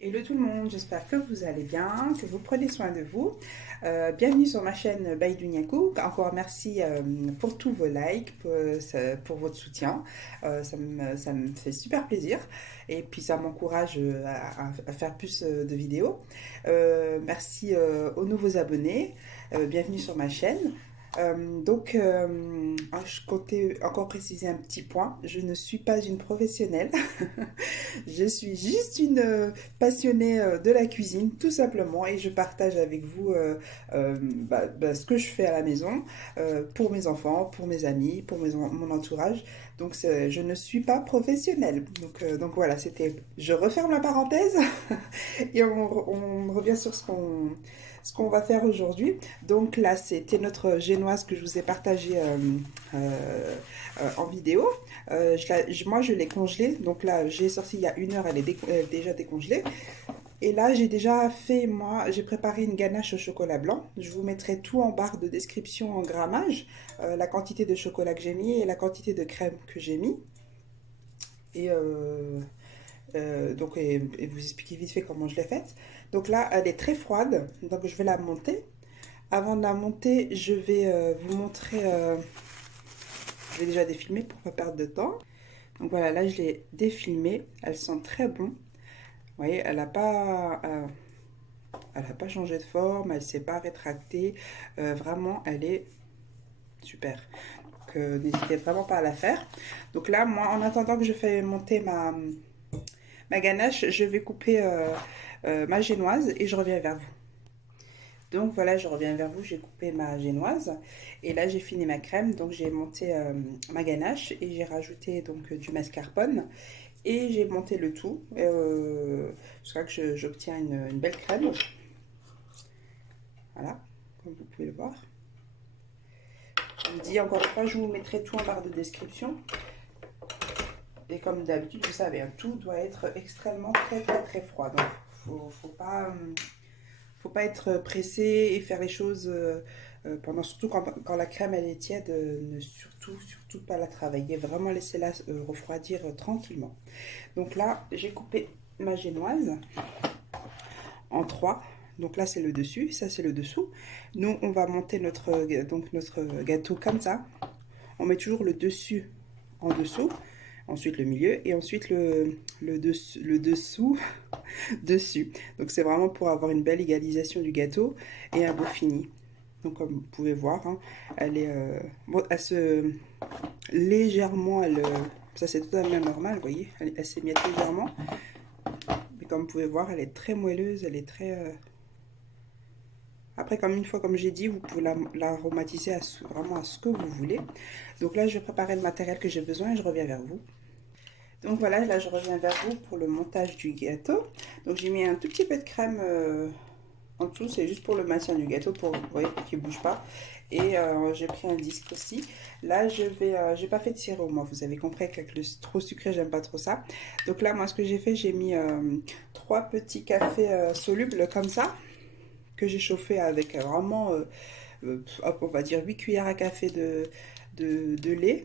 Hello tout le monde, j'espère que vous allez bien, que vous prenez soin de vous. Bienvenue sur ma chaîne Baïdouniakou. Encore merci pour tous vos likes, pour votre soutien. Ça me fait super plaisir et puis ça m'encourage à faire plus de vidéos. Merci aux nouveaux abonnés. Bienvenue sur ma chaîne. Je comptais encore préciser un petit point. Je ne suis pas une professionnelle. Je suis juste une passionnée de la cuisine, tout simplement, et je partage avec vous ce que je fais à la maison pour mes enfants, pour mes amis, pour mon entourage. Donc, je ne suis pas professionnelle. Donc voilà, c'était. Je referme la parenthèse et on revient sur ce qu'on va faire aujourd'hui. Donc là, c'était notre génoise que je vous ai partagée en vidéo. Moi, je l'ai congelée. Donc là, j'ai sorti il y a 1 heure, elle est déjà décongelée. Et là, j'ai préparé une ganache au chocolat blanc. Je vous mettrai tout en barre de description en grammage, la quantité de chocolat que j'ai mis et la quantité de crème que j'ai mis. Et, et vous expliquer vite fait comment je l'ai faite. Donc là, elle est très froide, donc je vais la monter. Avant de la monter, je vais vous montrer, je vais déjà défilmer pour ne pas perdre de temps. Donc voilà, là je l'ai défilmée, elle sent très bon. Vous voyez, elle a pas changé de forme, elle s'est pas rétractée. Vraiment, elle est super. Donc n'hésitez vraiment pas à la faire. Donc là, moi, en attendant que je fais monter ma ganache, je vais couper ma génoise et je reviens vers vous. Donc voilà, je reviens vers vous, j'ai coupé ma génoise et là j'ai fini ma crème, donc j'ai monté ma ganache et j'ai rajouté donc du mascarpone et j'ai monté le tout jusqu'à que j'obtiens une belle crème. Voilà, comme vous pouvez le voir. Je vous dis encore une fois, je vous mettrai tout en barre de description. Et comme d'habitude, vous savez, hein, tout doit être extrêmement très froid. Donc faut pas être pressé et faire les choses surtout quand la crème elle est tiède, ne surtout pas la travailler. Vraiment laisser-la refroidir tranquillement. Donc là, j'ai coupé ma génoise en trois. Donc là, c'est le dessus, ça c'est le dessous. Nous, on va monter notre gâteau comme ça. On met toujours le dessus en dessous, ensuite le milieu et ensuite le dessous dessus. Donc c'est vraiment pour avoir une belle égalisation du gâteau et un beau fini. Donc comme vous pouvez voir, hein, elle est elle se légèrement, ça c'est totalement normal, vous voyez, elle s'émiette légèrement. Mais comme vous pouvez voir, elle est très moelleuse, elle est très Après, comme j'ai dit, vous pouvez l'aromatiser vraiment à ce que vous voulez. Donc là, je vais préparer le matériel que j'ai besoin et je reviens vers vous. Donc voilà, là, je reviens vers vous pour le montage du gâteau. Donc j'ai mis un tout petit peu de crème en dessous, c'est juste pour le maintien du gâteau, pour qu'il ne bouge pas. Et j'ai pris un disque aussi. Là, j'ai pas fait de sirop, moi, vous avez compris qu'avec le trop sucré, j'aime pas trop ça. Donc là, moi, ce que j'ai fait, j'ai mis 3 petits cafés solubles comme ça, que j'ai chauffé avec vraiment, on va dire 8 cuillères à café de lait.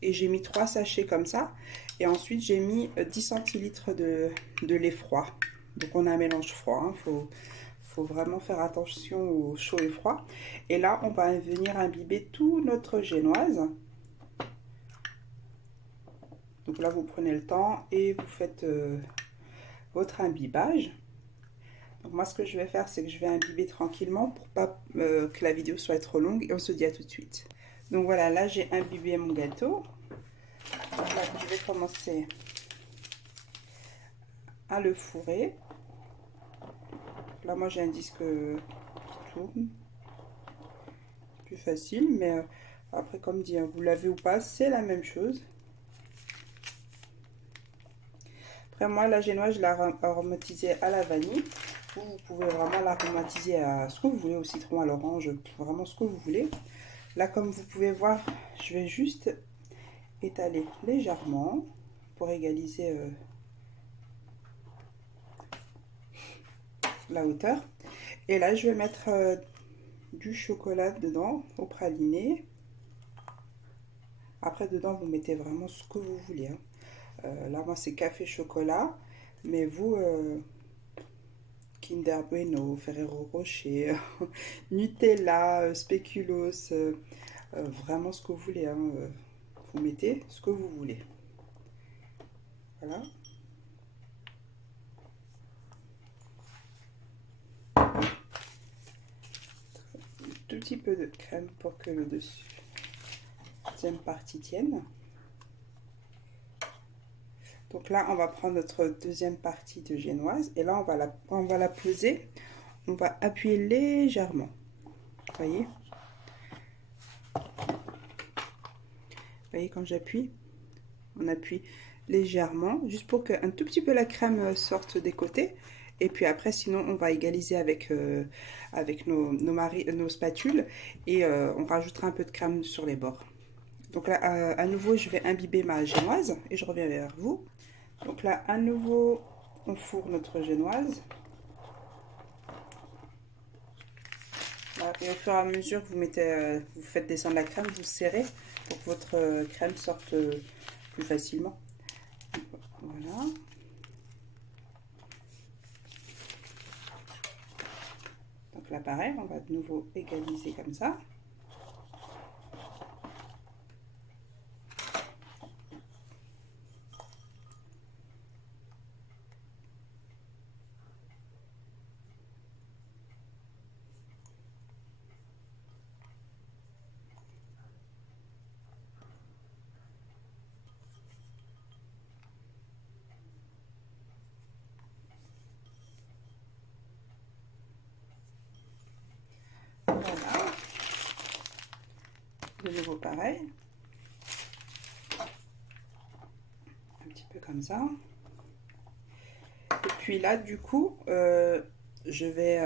Et j'ai mis 3 sachets comme ça. Et ensuite, j'ai mis 10 centilitres de lait froid. Donc, on a un mélange froid. Il faut vraiment faire attention au chaud et froid. Et là, on va venir imbiber tout notre génoise. Donc là, vous prenez le temps et vous faites votre imbibage. Donc moi, ce que je vais faire, c'est que je vais imbiber tranquillement pour pas que la vidéo soit trop longue. Et on se dit à tout de suite. Donc voilà, là, j'ai imbibé mon gâteau. Donc là, je vais commencer à le fourrer. Là, moi, j'ai un disque qui tourne. Plus facile, mais après, comme dit, hein, vous l'avez ou pas, c'est la même chose. Après, moi, la génoise, je l'ai aromatisée à la vanille. Vous pouvez vraiment l'aromatiser à ce que vous voulez, au citron, à l'orange, vraiment ce que vous voulez. Là, comme vous pouvez voir, je vais juste étaler légèrement pour égaliser la hauteur. Et là, je vais mettre du chocolat dedans, au praliné. Après, dedans, vous mettez vraiment ce que vous voulez. Hein. Là, moi, c'est café chocolat. Mais vous, Kinder Bueno, Ferrero Rocher, Nutella, spéculoos, vraiment ce que vous voulez, hein, vous mettez ce que vous voulez. Voilà. Un tout petit peu de crème pour que le dessus, deuxième partie tienne. Donc là, on va prendre notre deuxième partie de génoise et là, on va la peser. On va appuyer légèrement. Vous voyez? Vous voyez quand j'appuie? On appuie légèrement, juste pour qu'un tout petit peu la crème sorte des côtés. Et puis après, sinon, on va égaliser avec, avec nos spatules et on rajoutera un peu de crème sur les bords. Donc là, à nouveau, je vais imbiber ma génoise et je reviens vers vous. Donc là, à nouveau, on fourre notre génoise. Voilà. Et au fur et à mesure que vous mettez, vous faites descendre la crème, vous serrez pour que votre crème sorte plus facilement. Voilà. Donc là, pareil, on va de nouveau égaliser comme ça. Voilà. De nouveau pareil. Un petit peu comme ça. Et puis là, du coup, je vais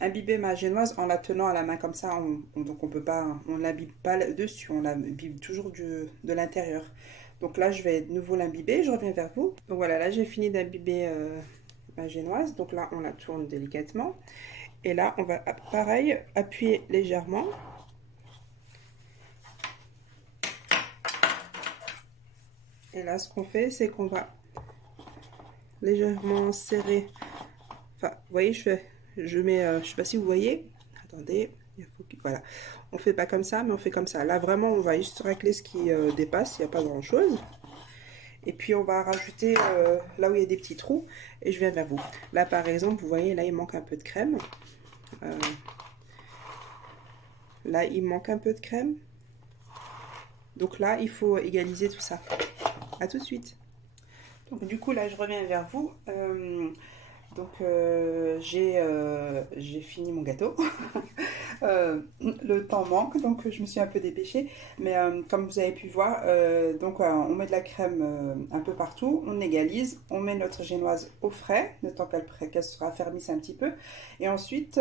imbiber ma génoise en la tenant à la main comme ça. Donc on peut pas, on l'imbibe pas dessus, on l'imbibe toujours de l'intérieur. Donc là, je vais de nouveau l'imbiber, je reviens vers vous. Donc voilà, là j'ai fini d'imbiber ma génoise. Donc là, on la tourne délicatement. Et là, on va pareil appuyer légèrement. Et là, ce qu'on fait, c'est qu'on va légèrement serrer. Enfin, vous voyez, je mets, je sais pas si vous voyez. Attendez, il faut que, voilà. On fait pas comme ça, mais on fait comme ça. Là, vraiment, on va juste racler ce qui dépasse. Il n'y a pas grand-chose. Et puis, on va rajouter là où il y a des petits trous. Et je viens vers vous. Là, par exemple, vous voyez, là, il manque un peu de crème. Là, il manque un peu de crème. Donc là, il faut égaliser tout ça. À tout de suite. Donc du coup, là, je reviens vers vous. J'ai fini mon gâteau. Le temps manque, donc je me suis un peu dépêchée. Mais comme vous avez pu voir, on met de la crème un peu partout, on égalise, on met notre génoise au frais, le temps qu'elle se raffermisse un petit peu. Et ensuite,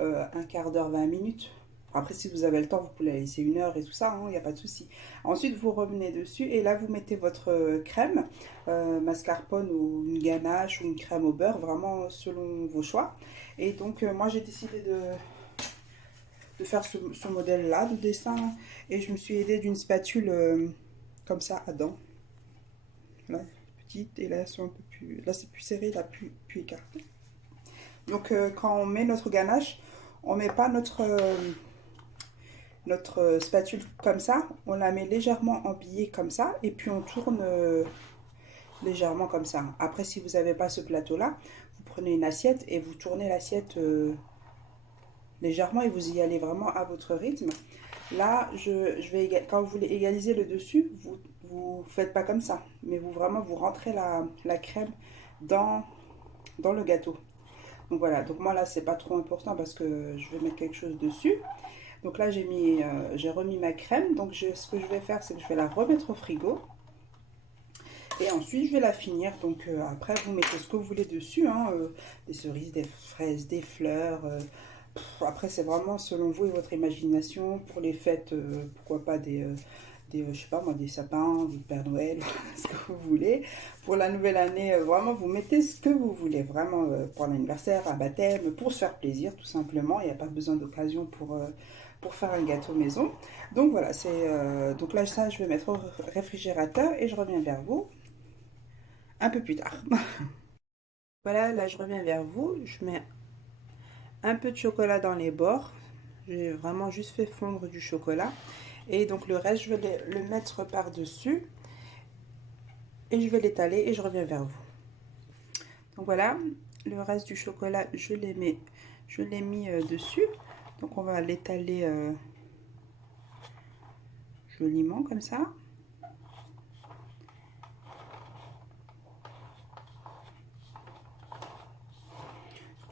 un quart d'heure, 20 minutes. Après, si vous avez le temps, vous pouvez la laisser 1 heure et tout ça, il n'y a pas de souci. Ensuite, vous revenez dessus et là, vous mettez votre crème, mascarpone ou une ganache ou une crème au beurre, vraiment selon vos choix. Et donc, moi, j'ai décidé de faire ce modèle-là de dessin et je me suis aidée d'une spatule comme ça à dents. Là, petite et là, elles sont un peu plus... Là, c'est plus serré, là, plus écarté. Donc, quand on met notre ganache, on ne met pas notre spatule comme ça, on la met légèrement en billet comme ça et puis on tourne légèrement comme ça. Après, si vous n'avez pas ce plateau là, vous prenez une assiette et vous tournez l'assiette légèrement et vous y allez vraiment à votre rythme. Là, quand vous voulez égaliser le dessus, vous faites pas comme ça, mais vous rentrez la crème dans le gâteau. Donc voilà, donc moi là c'est pas trop important parce que je vais mettre quelque chose dessus. Donc là, j'ai remis ma crème. Donc ce que je vais faire, c'est que je vais la remettre au frigo. Et ensuite, je vais la finir. Donc après, vous mettez ce que vous voulez dessus. Des cerises, des fraises, des fleurs. Après, c'est vraiment selon vous et votre imagination. Pour les fêtes, pourquoi pas je sais pas moi, des sapins, du Père Noël, ce que vous voulez. Pour la nouvelle année, vraiment, vous mettez ce que vous voulez. Vraiment, pour l'anniversaire, un baptême, pour se faire plaisir, tout simplement. Il n'y a pas besoin d'occasion pour faire un gâteau maison. Donc voilà, donc là, ça, je vais mettre au réfrigérateur et je reviens vers vous un peu plus tard. Voilà, là je reviens vers vous. Je mets un peu de chocolat dans les bords. J'ai vraiment juste fait fondre du chocolat. Et donc le reste, je vais le mettre par-dessus. Et je vais l'étaler et je reviens vers vous. Donc voilà, le reste du chocolat, je l'ai mis dessus. Donc on va l'étaler joliment comme ça.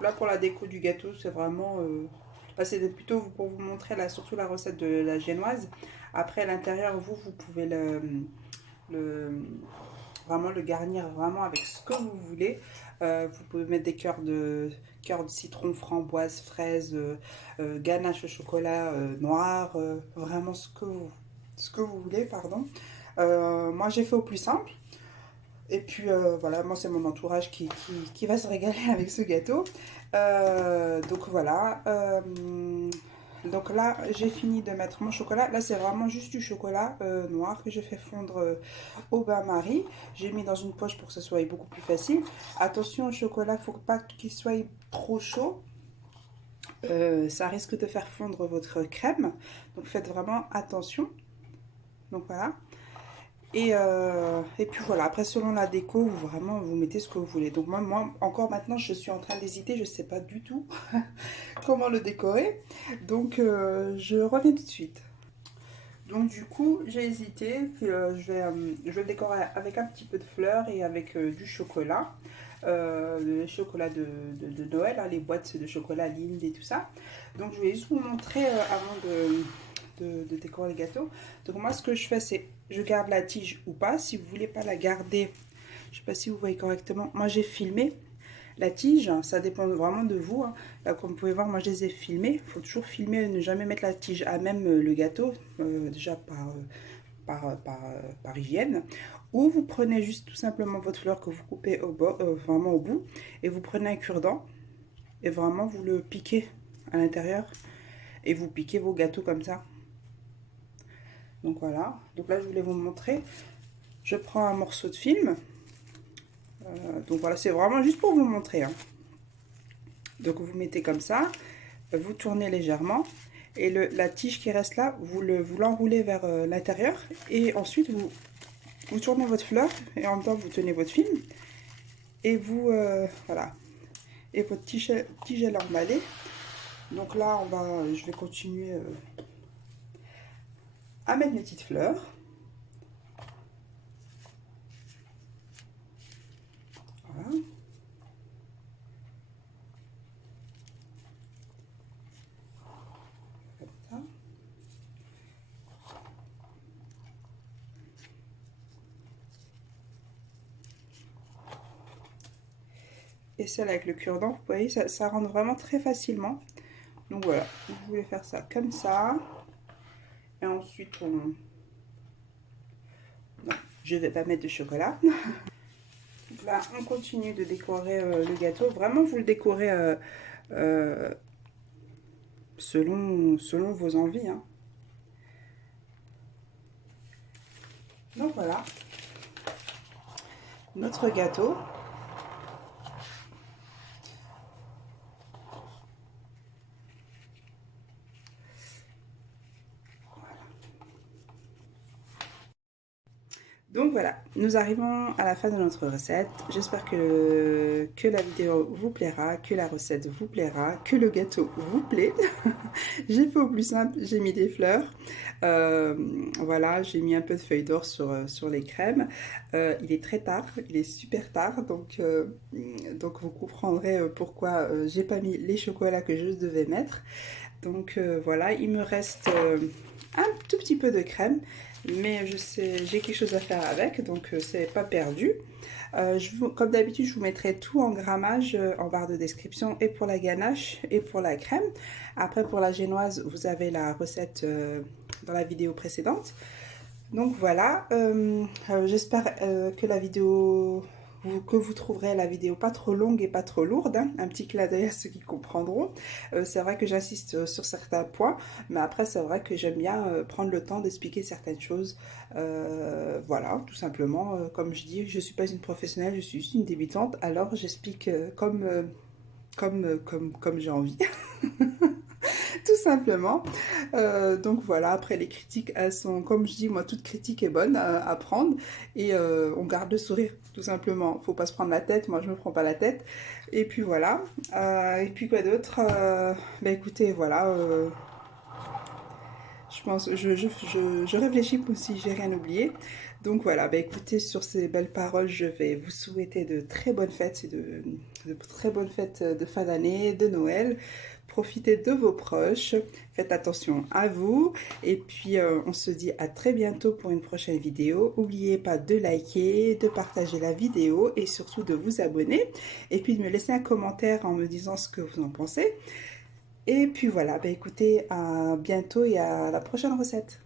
Là pour la déco du gâteau, c'est vraiment... c'est plutôt pour vous montrer là, surtout la recette de la génoise. Après à l'intérieur, vous pouvez le, vraiment le garnir vraiment avec ce que vous voulez. Vous pouvez mettre des cœurs de citron, framboise, fraise, ganache au chocolat noir, vraiment ce que vous voulez, pardon. Moi j'ai fait au plus simple. Et puis voilà, moi c'est mon entourage qui va se régaler avec ce gâteau. Donc voilà. Donc là, j'ai fini de mettre mon chocolat. Là, c'est vraiment juste du chocolat noir que je fais fondre au bain-marie. J'ai mis dans une poche pour que ce soit beaucoup plus facile. Attention au chocolat, il ne faut pas qu'il soit trop chaud. Ça risque de faire fondre votre crème. Donc faites vraiment attention. Donc voilà. Et puis voilà, après selon la déco, vous, vraiment vous mettez ce que vous voulez. Donc moi encore maintenant, je suis en train d'hésiter, je ne sais pas du tout comment le décorer. Donc je reviens tout de suite. Donc du coup, j'ai hésité, puis, je vais le décorer avec un petit peu de fleurs et avec du chocolat. Le chocolat de Noël, hein, les boîtes de chocolat Lindt et tout ça. Donc je vais juste vous montrer avant de décorer le gâteau. Donc moi ce que je fais c'est, je garde la tige ou pas. Si vous voulez pas la garder, je sais pas si vous voyez correctement, moi j'ai filmé. La tige, ça dépend vraiment de vous. Hein. Là, comme vous pouvez voir, moi je les ai filmés. Il faut toujours filmer, ne jamais mettre la tige à même le gâteau, déjà par hygiène. Ou vous prenez juste tout simplement votre fleur que vous coupez vraiment au bout, et vous prenez un cure-dent, et vraiment vous le piquez à l'intérieur, et vous piquez vos gâteaux comme ça. Donc voilà, donc là je voulais vous montrer. Je prends un morceau de film. Donc voilà, c'est vraiment juste pour vous montrer. Hein. Donc vous mettez comme ça, vous tournez légèrement et la tige qui reste là, vous l'enroulez vers l'intérieur et ensuite vous tournez votre fleur et en même temps vous tenez votre film et vous voilà, et votre tige est emballée. Donc là je vais continuer à mettre mes petites fleurs. Voilà. Comme ça. Et celle avec le cure-dent, vous voyez, ça rentre vraiment très facilement. Donc voilà, vous voulez faire ça comme ça. Et ensuite, non, je ne vais pas mettre de chocolat. Donc là, on continue de décorer le gâteau. Vraiment, vous le décorez selon vos envies. Hein. Donc voilà, notre gâteau. Donc voilà, nous arrivons à la fin de notre recette. J'espère que la vidéo vous plaira, que la recette vous plaira, que le gâteau vous plaît. J'ai fait au plus simple, j'ai mis des fleurs. Voilà, j'ai mis un peu de feuilles d'or sur les crèmes. Il est très tard, il est super tard, donc vous comprendrez pourquoi j'ai pas mis les chocolats que je devais mettre. Donc voilà, il me reste un tout petit peu de crème, mais je sais, j'ai quelque chose à faire avec, donc c'est pas perdu. Comme d'habitude, je vous mettrai tout en grammage en barre de description, et pour la ganache et pour la crème. Après, pour la génoise, vous avez la recette dans la vidéo précédente. Donc voilà, j'espère que la vidéo que vous trouverez la vidéo pas trop longue et pas trop lourde, hein. Un petit clin d'œil à ceux qui comprendront. C'est vrai que j'insiste sur certains points, mais après c'est vrai que j'aime bien prendre le temps d'expliquer certaines choses. Voilà, tout simplement, comme je dis, je ne suis pas une professionnelle, je suis juste une débutante, alors j'explique comme j'ai envie. Tout simplement. Donc voilà, après les critiques, elles sont, comme je dis, moi, toute critique est bonne à prendre et on garde le sourire, tout simplement. Faut pas se prendre la tête, moi je me prends pas la tête. Et puis voilà. Et puis quoi d'autre bah écoutez, voilà. Je pense, je réfléchis pour si j'ai rien oublié. Donc voilà, bah écoutez, sur ces belles paroles, je vais vous souhaiter de très bonnes fêtes, de très bonnes fêtes de fin d'année, de Noël. Profitez de vos proches, faites attention à vous. Et puis, on se dit à très bientôt pour une prochaine vidéo. N'oubliez pas de liker, de partager la vidéo et surtout de vous abonner. Et puis de me laisser un commentaire en me disant ce que vous en pensez. Et puis voilà, bah écoutez, à bientôt et à la prochaine recette.